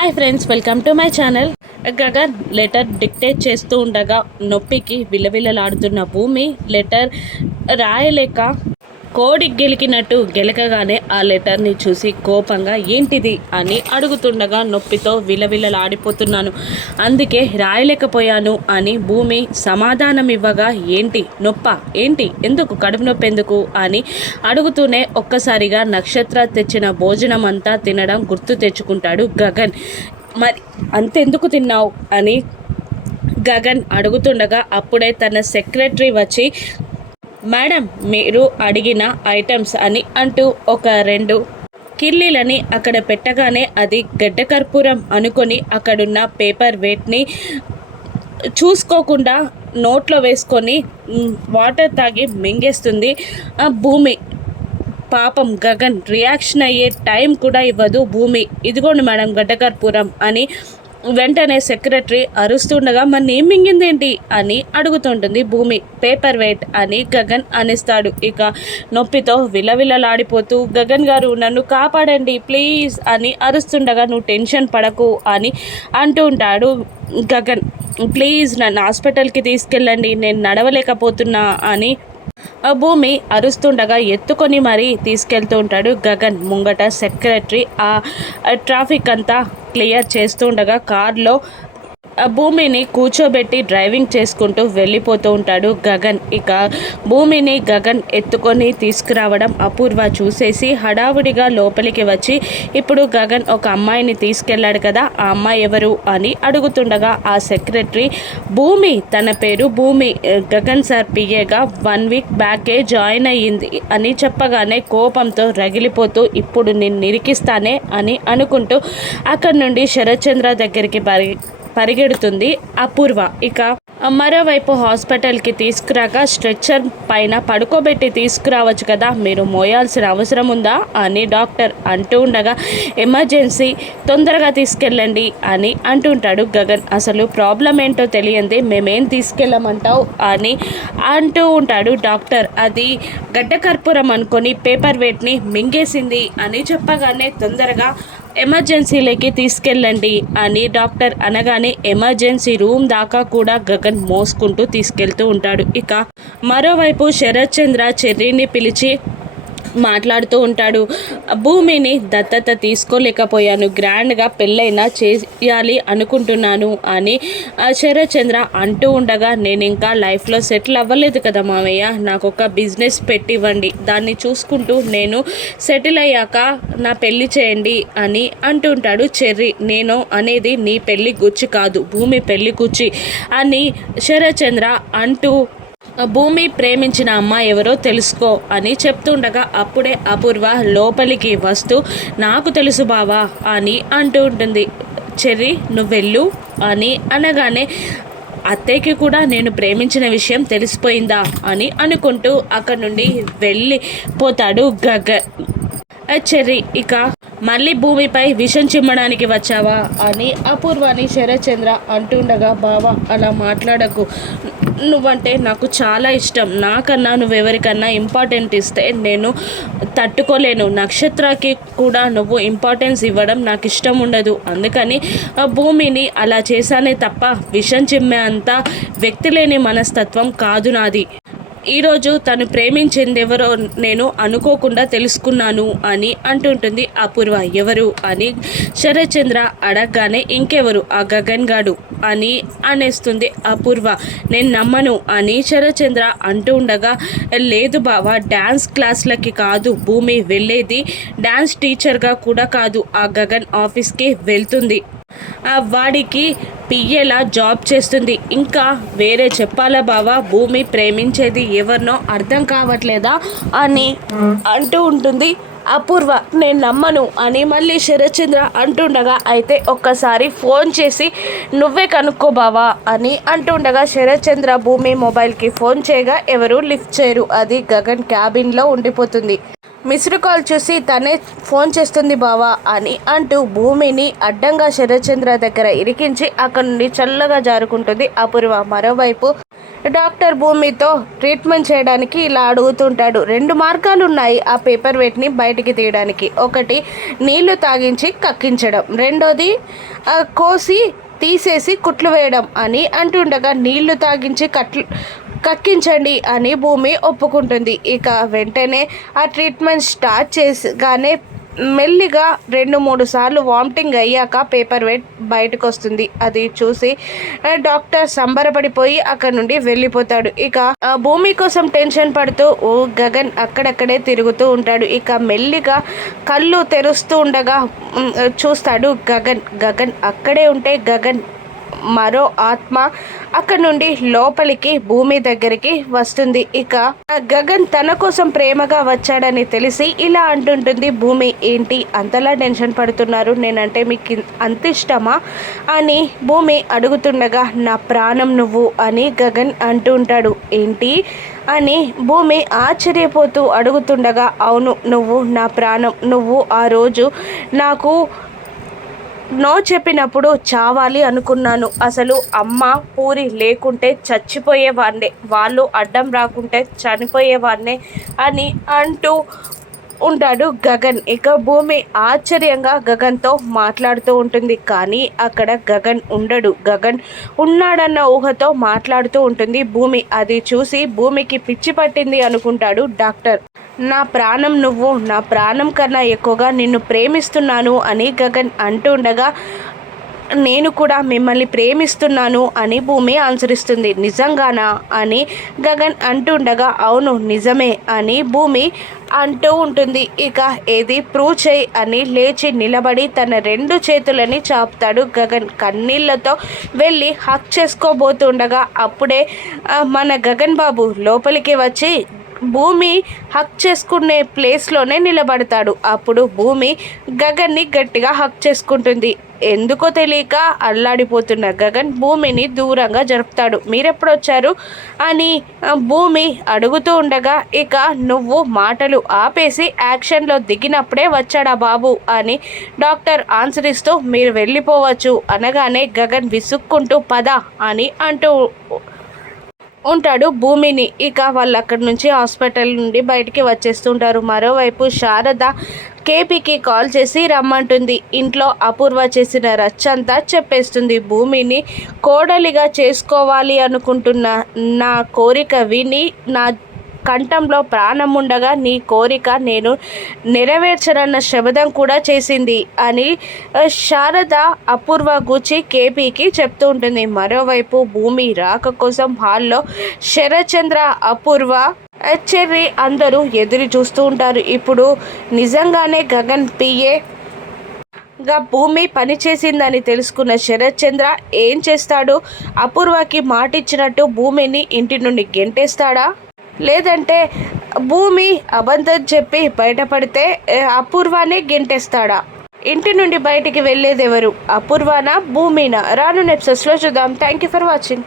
Hi friends, welcome to my channel. Gagan letter dictate చేస్తూ ఉండగా నొప్పికి విలవిలలాడుతున్న భూమి లెటర్ రాయలేక కోడి గెలికినట్టు గెలకగానే ఆ లెటర్ని చూసి కోపంగా ఏంటిది అని అడుగుతుండగా నొప్పితో విలవిలలాడిపోతున్నాను, అందుకే రాయలేకపోయాను అని భూమి సమాధానం ఇవ్వగా ఏంటి నొప్ప, ఏంటి, ఎందుకు కడుపు నొప్పి ఎందుకు అని అడుగుతూనే ఒక్కసారిగా నక్షత్ర తెచ్చిన భోజనం అంతా తినడం గుర్తు తెచ్చుకుంటాడు గగన్. మరి అంతెందుకు తిన్నావు అని గగన్ అడుగుతుండగా అప్పుడే తన సెక్రటరీ వచ్చి, మేడం మీరు అడిగిన ఐటమ్స్ అని అంటూ ఒక 2 కిల్లీలని అక్కడ పెట్టగానే అది గడ్డ కర్పూరం అనుకొని అక్కడున్న పేపర్ వెయిట్ని చూసుకోకుండా నోట్లో వేసుకొని వాటర్ తాగి మింగేస్తుంది భూమి. పాపం గగన్ రియాక్షన్ అయ్యే టైం కూడా ఇవ్వదు భూమి. ఇదిగోండి మేడం గడ్డ కర్పూరం అని వెంటనే సెక్రటరీ అరుస్తుండగా మరి ఏం మింగిందేంటి అని అడుగుతుంటుంది భూమి. పేపర్ వెయిట్ అని గగన్ అనిస్తాడు. ఇక నొప్పితో విలవిలలాడిపోతూ గగన్ గారు నన్ను కాపాడండి ప్లీజ్ అని అరుస్తుండగా నువ్వు టెన్షన్ పడకు అని అంటూ ఉంటాడు గగన్. ప్లీజ్ నన్ను హాస్పిటల్కి తీసుకెళ్ళండి, నేను నడవలేకపోతున్నా అని భూమి అరుస్తుండగా ఎత్తుకొని మరీ తీసుకెళ్తూ ఉంటాడు గగన్. ముంగట సెక్రటరీ ఆ ట్రాఫిక్ అంతా క్లియర్ చేస్తుండగా కార్లో భూమిని కూర్చోబెట్టి డ్రైవింగ్ చేసుకుంటూ వెళ్ళిపోతూ ఉంటాడు గగన్. ఇక భూమిని గగన్ ఎత్తుకొని తీసుకురావడం అపూర్వ చూసేసి హడావుడిగా లోపలికి వచ్చి, ఇప్పుడు గగన్ ఒక అమ్మాయిని తీసుకెళ్లాడు కదా, ఆ అమ్మాయి ఎవరు అని అడుగుతుండగా ఆ సెక్రటరీ భూమి, తన పేరు భూమి, గగన్ సార్ పిఏగా 1 వీక్ బ్యాకే జాయిన్ అయ్యింది అని చెప్పగానే కోపంతో రగిలిపోతూ ఇప్పుడు నేను నిరికిస్తానే అని అనుకుంటూ అక్కడి నుండి శరత్చంద్ర దగ్గరికి పరిగెడుతుంది అపూర్వ. ఇక మరోవైపు హాస్పిటల్కి తీసుకురాక స్ట్రెచ్చర్ పైన పడుకోబెట్టి తీసుకురావచ్చు కదా, మీరు మోయాల్సిన అవసరం ఉందా అని డాక్టర్ అంటూ ఉండగా ఎమర్జెన్సీ, తొందరగా తీసుకెళ్ళండి అని అంటుంటాడు గగన్. అసలు ప్రాబ్లం ఏంటో తెలియంది మేమేం తీసుకెళ్ళమంటావు అని అంటూ ఉంటాడు డాక్టర్. అది గడ్డ కర్పూరం అనుకొని పేపర్ వెయిట్ని మింగేసింది అని చెప్పగానే తొందరగా ఎమర్జెన్సీలోకి తీసుకెళ్ళండి అని డాక్టర్ అనగానే ఎమర్జెన్సీ రూమ్ దాకా కూడా గగన్ మోసుకుంటూ తీసుకెళ్తూ ఉంటాడు. ఇక మరోవైపు శరత్ చంద్ర చెర్రీని పిలిచి మాట్లాడుతూ ఉంటాడు. భూమిని దత్తత తీసుకోలేకపోయాను, గ్రాండ్గా పెళ్ళైనా చేయాలి అనుకుంటున్నాను అని శరత్ చంద్ర అంటూ ఉండగా నేను ఇంకా లైఫ్లో సెటిల్ అవ్వలేదు కదా మామయ్య, నాకు ఒక బిజినెస్ పెట్టివ్వండి, దాన్ని చూసుకుంటూ నేను సెటిల్ అయ్యాక నా పెళ్ళి చేయండి అని అంటుంటాడు చెర్రీ. నేను అనేది నీ పెళ్ళి గుచ్చి కాదు, భూమి పెళ్ళి గుచ్చి అని శరత్ చంద్ర అంటూ భూమి ప్రేమించిన అమ్మాయి ఎవరో తెలుసుకో అని చెప్తుండగా అప్పుడే అపూర్వ లోపలికి వస్తూ నాకు తెలుసు బావా అని అంటూ ఉంటుంది. చెర్రీ నువ్వెళ్ళు అని అనగానే అత్తయ్యకి కూడా నేను ప్రేమించిన విషయం తెలిసిపోయిందా అని అనుకుంటూ అక్కడి నుండి వెళ్ళిపోతాడు గగన్. చెర్రీ ఇక మళ్ళీ భూమిపై విషం చిమ్మడానికి వచ్చావా అని అపూర్వాని శరత్చంద్ర అంటుండగా బావా అలా మాట్లాడకు, నువ్వంటే నాకు చాలా ఇష్టం, నాకన్నా నువ్వెవరికన్నా ఇంపార్టెంట్ ఇస్తే నేను తట్టుకోలేను, నక్షత్రకి కూడా నువ్వు ఇంపార్టెన్స్ ఇవ్వడం నాకు ఇష్టం ఉండదు, అందుకని భూమిని అలా చేశానే తప్ప విషం చిమ్మే అంత వ్యక్తి లేని మనస్తత్వం కాదు నాది. ఈరోజు తను ప్రేమించింది ఎవరో నేను అనుకోకుండా తెలుసుకున్నాను అని అంటుంటుంది అపూర్వ. ఎవరు అని శరత్చంద్ర అడగగానే ఇంకెవరు ఆ గగన్ గాడు అని అనేస్తుంది అపూర్వ. నేను నమ్మను అని శరత్చంద్ర అంటూ ఉండగా లేదు బావా, డ్యాన్స్ క్లాస్లకి కాదు భూమి వెళ్ళేది, డ్యాన్స్ టీచర్గా కూడా కాదు, ఆ గగన్ ఆఫీస్కి వెళ్తుంది, వాడికి పియ్యేలా జాబ్ చేస్తుంది, ఇంకా వేరే చెప్పాలా బావా, భూమి ప్రేమించేది ఎవరినో అర్థం కావట్లేదా అని అంటూ ఉంటుంది అపూర్వ. నేను నమ్మను అని మళ్ళీ శరత్చంద్ర అంటుండగా అయితే ఒక్కసారి ఫోన్ చేసి నువ్వే కనుక్కో బావా అని అంటుండగా శరత్చంద్ర భూమి మొబైల్కి ఫోన్ చేయగా ఎవరు లిఫ్ట్ చేయరు, అది గగన్ క్యాబిన్లో ఉండిపోతుంది. మిస్డ్ కాల్ చూసి తనే ఫోన్ చేస్తుంది బావా అని అంటూ భూమిని అడ్డంగా శరత్చంద్ర దగ్గర ఇరికించి అక్కడి నుండి చల్లగా జారుకుంటుంది అపూర్వ. మరోవైపు డాక్టర్ భూమితో ట్రీట్మెంట్ చేయడానికి ఇలా అడుగుతుంటాడు. 2 మార్గాలు ఉన్నాయి ఆ పేపర్ వెయిట్ని బయటికి తీయడానికి. ఒకటి నీళ్లు తాగించి కక్కించడం, రెండోది కోసి తీసేసి కుట్లు వేయడం అని అంటుండగా నీళ్లు తాగించి కక్కించండి అని భూమి ఒప్పుకుంటుంది. ఇక వెంటనే ఆ ట్రీట్మెంట్ స్టార్ట్ చేసిగానే మెల్లిగా 2-3 సార్లు వామిటింగ్ అయ్యాక పేపర్ వెయిట్ బయటకు వస్తుంది. అది చూసి డాక్టర్ సంబరపడిపోయి అక్కడ నుండి వెళ్ళిపోతాడు. ఇక భూమి కోసం టెన్షన్ పడుతూ గగన్ అక్కడక్కడే తిరుగుతూ ఉంటాడు. ఇక మెల్లిగా కళ్ళు తెరుస్తూ ఉండగా చూస్తాడు గగన్ అక్కడే ఉంటే గగన్ మరో ఆత్మ అక్కడ నుండి లోపలికి భూమి దగ్గరికి వస్తుంది. ఇక గగన్ తన కోసం ప్రేమగా వచ్చాడని తెలిసి ఇలా అంటుంటుంది భూమి, ఏంటి అంతలా టెన్షన్ పడుతున్నారు, నేనంటే మీకు అంత ఇష్టమా అని భూమి అడుగుతుండగా నా ప్రాణం నువ్వు అని గగన్ అంటూ ఉంటాడు. ఏంటి అని భూమి ఆశ్చర్యపోతూ అడుగుతుండగా అవును నువ్వు నా ప్రాణం, నువ్వు ఆ రోజు నాకు నో చెప్పినప్పుడు చావాలి అనుకున్నాను. అసలు అమ్మ పూరి లేకుంటే చచ్చిపోయేవాడినే, వాళ్ళు అడ్డం రాకుంటే చనిపోయేవాడినే అని అంటూ ఉంటాడు గగన్. ఇక భూమి ఆశ్చర్యంగా గగన్తో మాట్లాడుతూ ఉంటుంది. కానీ అక్కడ గగన్ ఉండడు. గగన్ ఉన్నాడన్న ఊహతో మాట్లాడుతూ ఉంటుంది భూమి. అది చూసి భూమికి పిచ్చి పట్టింది అనుకుంటాడు డాక్టర్. నా ప్రాణం నువ్వు, నా ప్రాణం కన్నా ఎక్కువగా నిన్ను ప్రేమిస్తున్నాను అని గగన్ అంటుండగా నేను కూడా మిమ్మల్ని ప్రేమిస్తున్నాను అని భూమి అనుసరిస్తుంది. నిజంగానా అని గగన్ అంటుండగా అవును నిజమే అని భూమి అంటూ ఉంటుంది. ఇక ఏది ప్రూవ్ చేయి అని లేచి నిలబడి తన 2 చేతులని చాపుతాడు గగన్. కన్నీళ్లతో వెళ్ళి హక్ చేసుకోబోతుండగా అప్పుడే మన గగన్ బాబు లోపలికి వచ్చి భూమి హక్ చేసుకునే ప్లేస్లోనే నిలబడతాడు. అప్పుడు భూమి గగన్ని గట్టిగా హక్ చేసుకుంటుంది. ఎందుకో తెలియక అల్లాడిపోతున్న గగన్ భూమిని దూరంగా జరుపుతాడు. మీరెప్పుడు వచ్చారు అని భూమి అడుగుతూ ఉండగా ఇక నువ్వు మాటలు ఆపేసి యాక్షన్లో దిగినప్పుడే వచ్చాడా బాబు అని డాక్టర్ ఆన్సర్ ఇస్తూ మీరు వెళ్ళిపోవచ్చు అనగానే గగన్ విసుక్కుంటూ పద అని అంటూ ఉంటాడు భూమిని. ఇక వాళ్ళు అక్కడి నుంచి హాస్పిటల్ నుండి బయటికి వచ్చేస్తుంటారు. మరోవైపు శారద కేపీకి కాల్ చేసి రమ్మంటుంది. ఇంట్లో అపూర్వ చేసిన రచ్చంతా చెప్పేస్తుంది. భూమిని కోడలిగా చేసుకోవాలి అనుకుంటున్న నా కోరిక విని నా కంఠంలో ప్రాణం ఉండగా నీ కోరిక నేను నెరవేర్చనన్న శబదం కూడా చేసింది అని శారద అపూర్వ గూర్చి కేపీకి చెప్తూ ఉంటుంది. మరోవైపు భూమి రాక కోసం హాల్లో శరత్చంద్ర అపూర్వ చెర్రీ అందరూ ఎదురు చూస్తూ ఉంటారు. ఇప్పుడు నిజంగానే గగన్ పిఏ భూమి పనిచేసిందని తెలుసుకున్న శరత్చంద్ర ఏం చేస్తాడు? అపూర్వకి మాటిచ్చినట్టు భూమిని ఇంటి నుండి గెంటేస్తాడా, లేదంటే భూమి అబద్ధం చెప్పి బయటపడితే అపూర్వానే గెంటేస్తాడా? ఇంటి నుండి బయటికి వెళ్ళేది ఎవరు, అపూర్వానా భూమినా? రాను ఎపిసోడ్స్లో చూద్దాం. Thank you for watching.